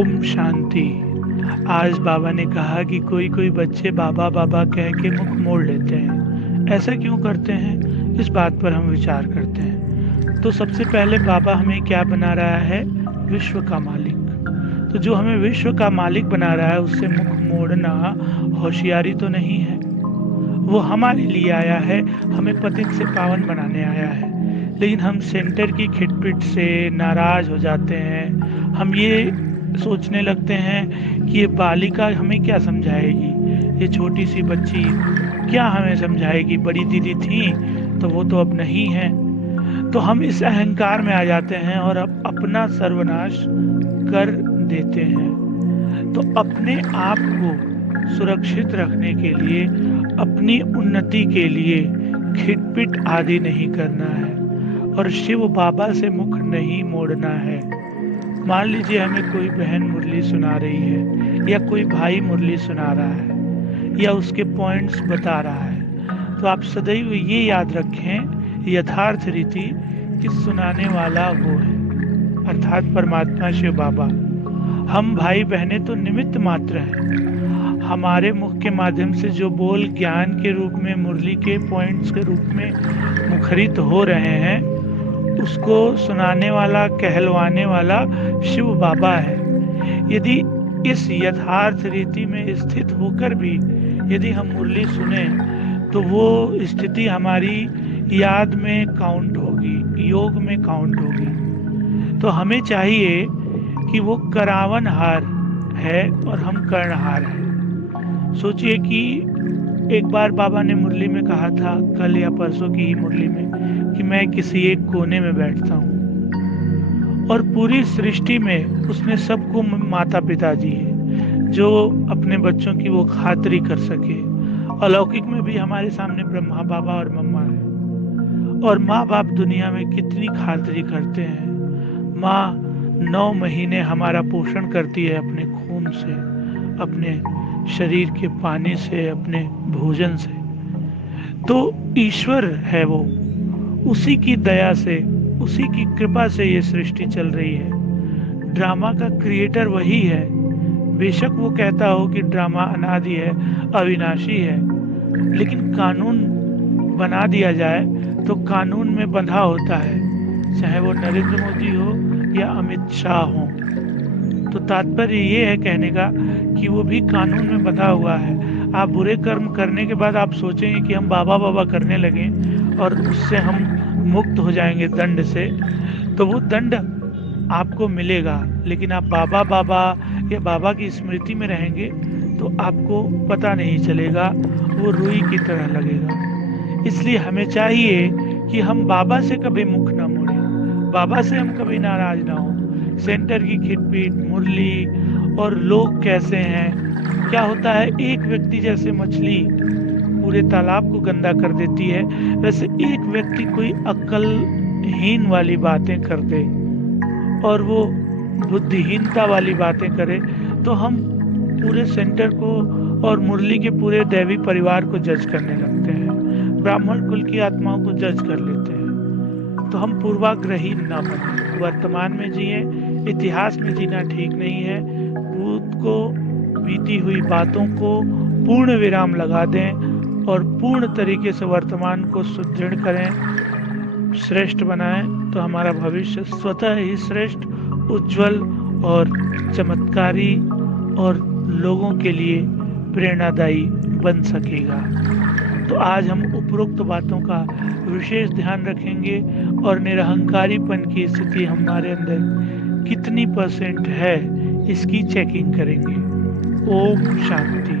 ओम शांति। आज बाबा ने कहा कि कोई कोई बच्चे बाबा बाबा कह के मुख मोड़ लेते हैं। ऐसा क्यों करते हैं, इस बात पर हम विचार करते हैं। तो सबसे पहले बाबा हमें क्या बना रहा है? विश्व का मालिक। तो जो हमें विश्व का मालिक बना रहा है उससे मुख मोड़ना होशियारी तो नहीं है। वो हमारे लिए आया है, हमें पतित से पावन बनाने आया है। लेकिन हम सेंटर की खिटपिट से नाराज हो जाते हैं। हम ये सोचने लगते हैं कि ये बालिका हमें क्या समझाएगी, ये छोटी सी बच्ची क्या हमें समझाएगी, बड़ी दीदी थी तो वो तो अब नहीं है। तो हम इस अहंकार में आ जाते हैं और अब अपना सर्वनाश कर देते हैं। तो अपने आप को सुरक्षित रखने के लिए, अपनी उन्नति के लिए खिटपिट आदि नहीं करना है और शिव बाबा से मुख नहीं मोड़ना है। मान लीजिए हमें कोई बहन मुरली सुना रही है या कोई भाई मुरली सुना रहा है या उसके पॉइंट्स बता रहा है, तो आप सदैव ये याद रखें, यथार्थ रीति कि सुनाने वाला वो है, अर्थात परमात्मा शिव बाबा। हम भाई बहने तो निमित्त मात्र हैं। हमारे मुख के माध्यम से जो बोल ज्ञान के रूप में, मुरली के पॉइंट्स के रूप में मुखरित हो रहे हैं, उसको सुनाने वाला, कहलवाने वाला शिव बाबा है। यदि इस यथार्थ रीति में स्थित होकर भी यदि हम मुरली सुने तो वो स्थिति हमारी याद में काउंट होगी, योग में काउंट होगी। तो हमें चाहिए कि वो करावन हार है और हम कर्णहार हैं। सोचिए कि एक बार बाबा ने मुरली में कहा था, कल या परसों की ही मुरली में, कि मैं किसी एक कोने में बैठता हूँ और पूरी सृष्टि में उसने सबको माता पिता जी है जो अपने बच्चों की वो खातिरी कर सके। अलौकिक में भी हमारे सामने ब्रह्मा बाबा और मम्मा है, और माँ बाप दुनिया में कितनी खातिरी करते हैं। माँ 9 महीने हमारा पोषण करती है अपने खून से, अपने शरीर के पानी से, अपने भोजन से। तो ईश्वर है वो, उसी की दया से, उसी की कृपा से ये सृष्टि चल रही है। ड्रामा का क्रिएटर वही है। बेशक वो कहता हो कि ड्रामा अनादि है, अविनाशी है, लेकिन कानून बना दिया जाए तो कानून में बंधा होता है, चाहे वो नरेंद्र मोदी हो या अमित शाह हो। तो तात्पर्य ये है कहने का कि वो भी कानून में बंधा हुआ है। आप बुरे कर्म करने के बाद आप सोचेंगे कि हम बाबा बाबा करने लगे और उससे हम मुक्त हो जाएंगे दंड से, तो वो दंड आपको मिलेगा। लेकिन आप बाबा बाबा या बाबा की स्मृति में रहेंगे तो आपको पता नहीं चलेगा, वो रुई की तरह लगेगा। इसलिए हमें चाहिए कि हम बाबा से कभी मुख ना मोड़ें, बाबा से हम कभी नाराज ना हो। सेंटर की खिटपीट, मुरली और लोग कैसे हैं, क्या होता है, एक व्यक्ति जैसे मछली पूरे तालाब को गंदा कर देती है, वैसे एक व्यक्ति कोई अक्लहीन वाली बातें कर दे और वो बुद्धिहीनता वाली बातें करे तो हम पूरे सेंटर को और मुरली के पूरे दैवी परिवार को जज करने लगते हैं, ब्राह्मण कुल की आत्माओं को जज कर लेते हैं। तो हम पूर्वाग्रही ना बने, वर्तमान में जिए। इतिहास में जीना ठीक नहीं है। भूत को, बीती हुई बातों को पूर्ण विराम लगा दें और पूर्ण तरीके से वर्तमान को सुदृढ़ करें, श्रेष्ठ बनाएं, तो हमारा भविष्य स्वतः ही श्रेष्ठ, उज्जवल और चमत्कारी और लोगों के लिए प्रेरणादायी बन सकेगा। तो आज हम उपरोक्त बातों का विशेष ध्यान रखेंगे और निरहंकारीपन की स्थिति हमारे अंदर कितनी % है इसकी चेकिंग करेंगे। ओम शांति।